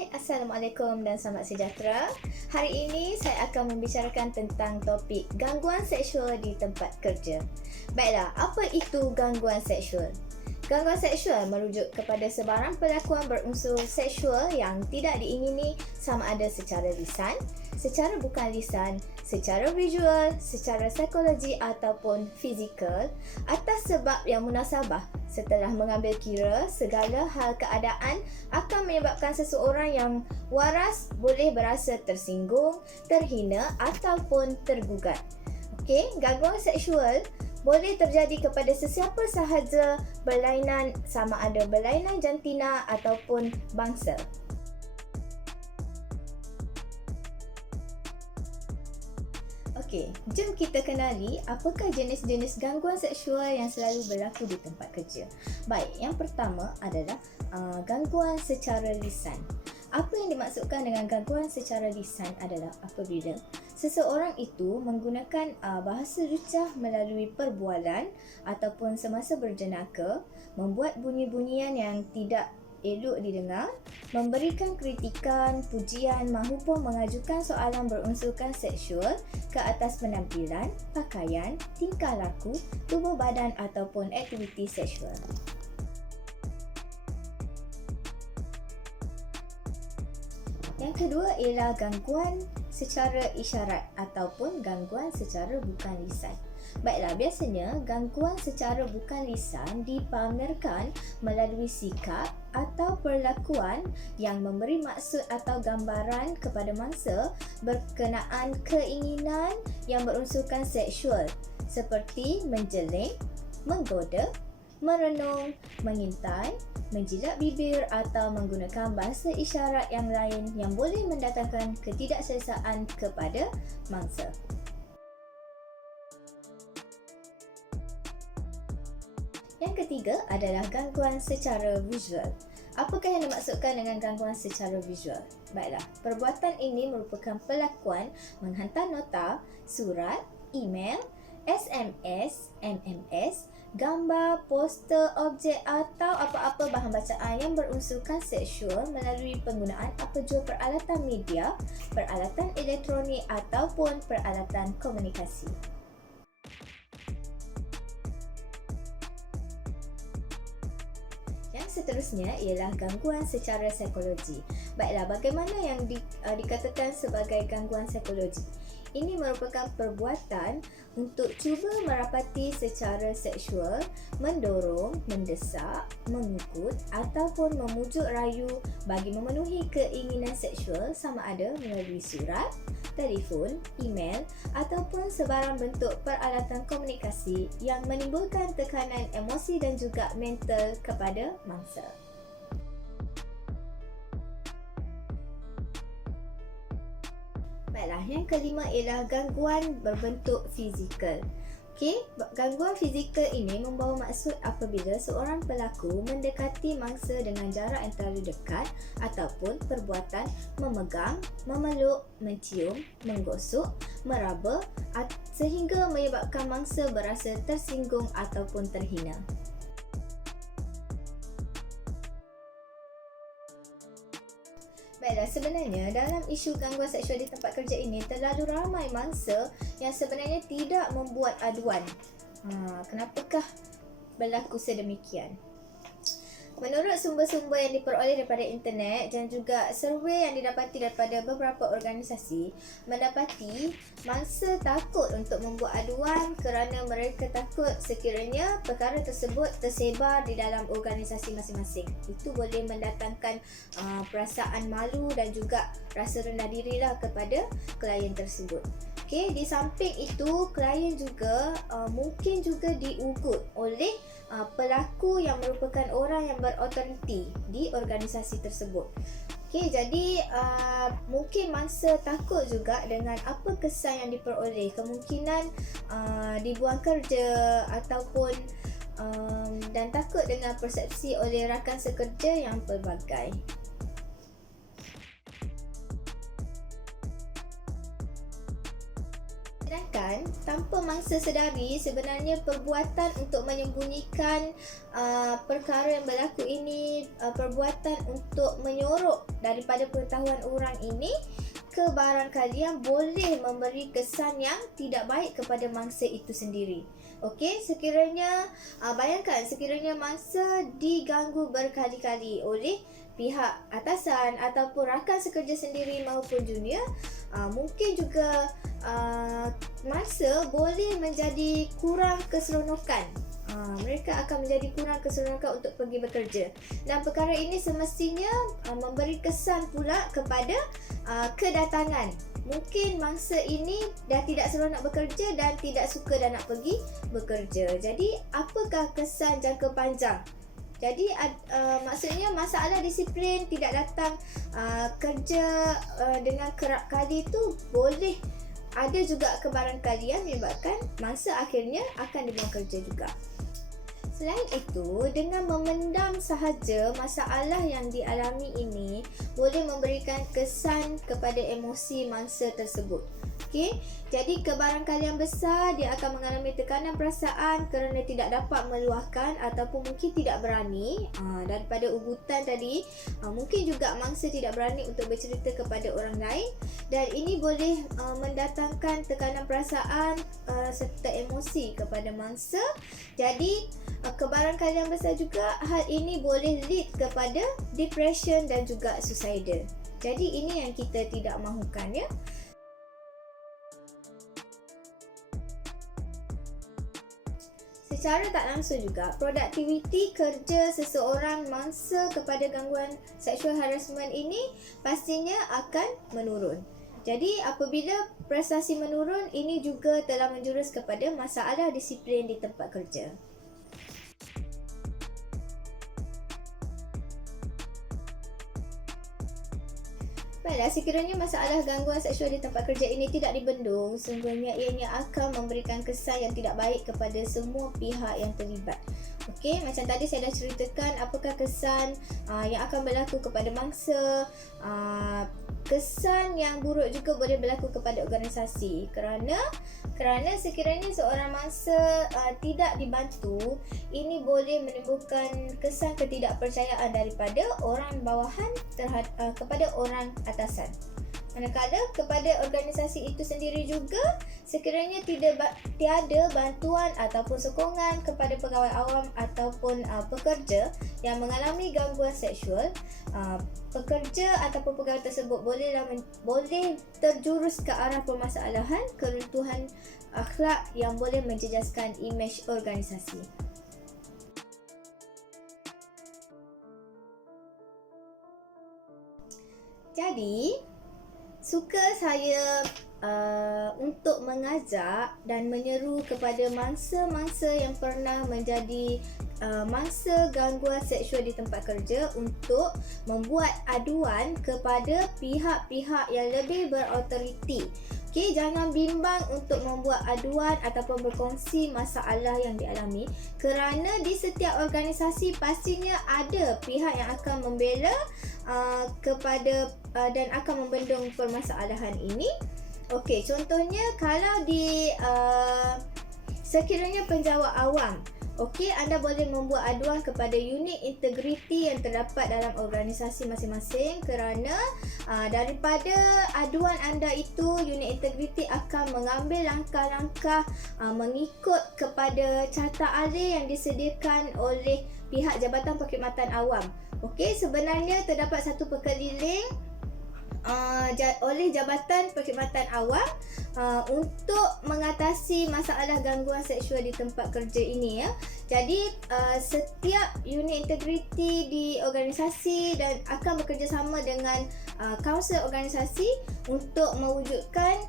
Hai, Assalamualaikum dan selamat sejahtera. Hari ini saya akan membicarakan tentang topik gangguan seksual di tempat kerja. Baiklah, apa itu gangguan seksual? Gangguan seksual merujuk kepada sebarang perlakuan berunsur seksual yang tidak diingini sama ada secara lisan, secara bukan lisan, secara visual, secara psikologi ataupun fizikal atas sebab yang munasabah setelah mengambil kira segala hal keadaan akan menyebabkan seseorang yang waras boleh berasa tersinggung, terhina ataupun tergugat. Okey, gangguan seksual boleh terjadi kepada sesiapa sahaja berlainan sama ada berlainan jantina ataupun bangsa. Okey, jom kita kenali apakah jenis-jenis gangguan seksual yang selalu berlaku di tempat kerja. Baik, yang pertama adalah gangguan secara lisan. Apa yang dimaksudkan dengan gangguan secara lisan adalah apabila seseorang itu menggunakan bahasa lucah melalui perbualan ataupun semasa berjenaka, membuat bunyi-bunyian yang tidak elok didengar, memberikan kritikan, pujian mahupun mengajukan soalan berunsurkan seksual ke atas penampilan, pakaian, tingkah laku, tubuh badan ataupun aktiviti seksual. Yang kedua ialah gangguan secara isyarat ataupun gangguan secara bukan lisan. Baiklah, biasanya gangguan secara bukan lisan dipamerkan melalui sikap atau perlakuan yang memberi maksud atau gambaran kepada mangsa berkenaan keinginan yang berunsurkan seksual seperti menjeling, menggoda, merenung, mengintai, menjilat bibir atau menggunakan bahasa isyarat yang lain yang boleh mendatangkan ketidakselesaan kepada mangsa. Yang ketiga adalah gangguan secara visual. Apakah yang dimaksudkan dengan gangguan secara visual? Baiklah, perbuatan ini merupakan perlakuan menghantar nota, surat, email, SMS, MMS, gambar, poster, objek atau apa-apa bahan bacaan yang berunsurkan seksual melalui penggunaan apa jua peralatan media, peralatan elektronik ataupun peralatan komunikasi. Yang seterusnya ialah gangguan secara psikologi. Baiklah, bagaimana yang dikatakan sebagai gangguan psikologi? Ini merupakan perbuatan untuk cuba merapati secara seksual, mendorong, mendesak, mengikut ataupun memujuk rayu bagi memenuhi keinginan seksual sama ada melalui surat, telefon, email ataupun sebarang bentuk peralatan komunikasi yang menimbulkan tekanan emosi dan juga mental kepada mangsa. Baiklah, yang kelima ialah gangguan berbentuk fizikal. Okey, gangguan fizikal ini membawa maksud apabila seorang pelaku mendekati mangsa dengan jarak yang terlalu dekat ataupun perbuatan memegang, memeluk, mencium, menggosok, meraba sehingga menyebabkan mangsa berasa tersinggung ataupun terhina. Baiklah, sebenarnya dalam isu gangguan seksual di tempat kerja ini terlalu ramai mangsa yang sebenarnya tidak membuat aduan. Kenapakah berlaku sedemikian? Menurut sumber-sumber yang diperoleh daripada internet dan juga survei yang didapati daripada beberapa organisasi, mendapati mangsa takut untuk membuat aduan kerana mereka takut sekiranya perkara tersebut tersebar di dalam organisasi masing-masing. Itu boleh mendatangkan perasaan malu dan juga rasa rendah dirilah kepada klien tersebut. Okey, di samping itu, klien juga mungkin juga diugut oleh pelaku yang merupakan orang yang berautoriti di organisasi tersebut. Okey, jadi mungkin mangsa takut juga dengan apa kesan yang diperoleh, kemungkinan dibuang kerja ataupun dan takut dengan persepsi oleh rakan sekerja yang pelbagai. bayangkan tanpa mangsa sedari, sebenarnya perbuatan untuk menyembunyikan perkara yang berlaku ini, perbuatan untuk menyorok daripada pengetahuan orang ini kebarangkalian boleh memberi kesan yang tidak baik kepada mangsa itu sendiri. Okey, sekiranya bayangkan sekiranya mangsa diganggu berkali-kali oleh pihak atasan ataupun rakan sekerja sendiri maupun junior, mungkin juga mangsa boleh menjadi kurang keseronokan. Mereka akan menjadi kurang keseronokan untuk pergi bekerja, dan perkara ini semestinya memberi kesan pula kepada kedatangan. Mungkin mangsa ini dah tidak seronok bekerja dan tidak suka dah nak pergi bekerja. Jadi apakah kesan jangka panjang? Jadi maksudnya masalah disiplin tidak datang kerja dengan kerap kali tu boleh ada juga kebarangkalian menyebabkan mangsa akhirnya akan dibuang kerja juga. Selain itu, dengan memendam sahaja masalah yang dialami ini boleh memberikan kesan kepada emosi mangsa tersebut. Okey, jadi kebarangkalian besar dia akan mengalami tekanan perasaan kerana tidak dapat meluahkan ataupun mungkin tidak berani daripada ugutan tadi. Mungkin juga mangsa tidak berani untuk bercerita kepada orang lain, dan ini boleh mendatangkan tekanan perasaan serta emosi kepada mangsa. Jadi kebarangkalian besar juga hal ini boleh lead kepada depression dan juga suicidal. Jadi ini yang kita tidak mahukan, ya. Secara tak langsung juga, produktiviti kerja seseorang mangsa kepada gangguan sexual harassment ini pastinya akan menurun. Jadi apabila prestasi menurun, ini juga telah menjurus kepada masalah disiplin di tempat kerja. Baiklah, sekiranya masalah gangguan seksual di tempat kerja ini tidak dibendung, sungguhnya ianya akan memberikan kesan yang tidak baik kepada semua pihak yang terlibat. Okey, macam tadi saya dah ceritakan apakah kesan yang akan berlaku kepada mangsa. Kesan yang buruk juga boleh berlaku kepada organisasi kerana sekiranya seorang mangsa tidak dibantu, ini boleh menimbulkan kesan ketidakpercayaan daripada orang bawahan kepada orang atasan. Manakala kepada organisasi itu sendiri juga, sekiranya tiada bantuan ataupun sokongan kepada pegawai awam ataupun pekerja yang mengalami gangguan seksual, pekerja ataupun pegawai tersebut boleh terjurus ke arah permasalahan keruntuhan akhlak yang boleh menjejaskan imej organisasi. Jadi, suka saya untuk mengajak dan menyeru kepada mangsa-mangsa yang pernah menjadi mangsa gangguan seksual di tempat kerja untuk membuat aduan kepada pihak-pihak yang lebih berautoriti. Okey, jangan bimbang untuk membuat aduan ataupun berkongsi masalah yang dialami, kerana di setiap organisasi pastinya ada pihak yang akan membela kepada dan akan membendung permasalahan ini. Okey, contohnya kalau di sekiranya penjawat awam, okey, anda boleh membuat aduan kepada unit integriti yang terdapat dalam organisasi masing-masing, kerana daripada aduan anda itu, unit integriti akan mengambil langkah-langkah mengikut kepada carta alih yang disediakan oleh pihak Jabatan Perkhidmatan Awam. Okey, sebenarnya terdapat satu perkeliling oleh Jabatan Perkhidmatan Awam untuk mengatasi masalah gangguan seksual di tempat kerja ini, ya. Jadi setiap unit integriti di organisasi dan akan bekerjasama dengan kaunsil organisasi untuk mewujudkan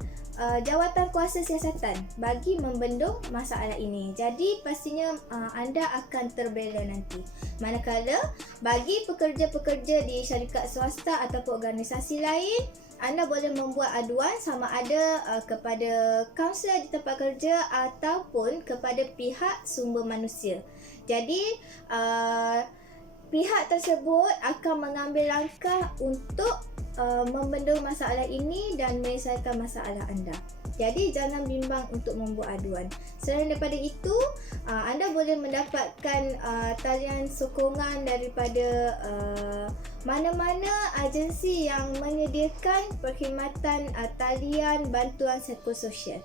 jawatan kuasa siasatan bagi membendung masalah ini. Jadi pastinya anda akan terbela nanti. Manakala bagi pekerja-pekerja di syarikat swasta ataupun organisasi lain, anda boleh membuat aduan sama ada kepada kaunselor di tempat kerja ataupun kepada pihak sumber manusia. Jadi pihak tersebut akan mengambil langkah untuk membendung masalah ini dan menyelesaikan masalah anda. Jadi jangan bimbang untuk membuat aduan. Selain daripada itu, anda boleh mendapatkan talian sokongan daripada mana-mana agensi yang menyediakan perkhidmatan talian bantuan psikososial.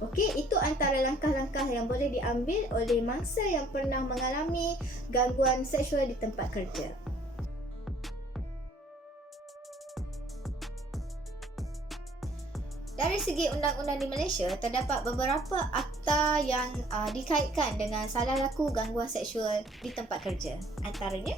Okey, itu antara langkah-langkah yang boleh diambil oleh mangsa yang pernah mengalami gangguan seksual di tempat kerja. Dari segi undang-undang di Malaysia, terdapat beberapa akta yang dikaitkan dengan salah laku gangguan seksual di tempat kerja. Antaranya,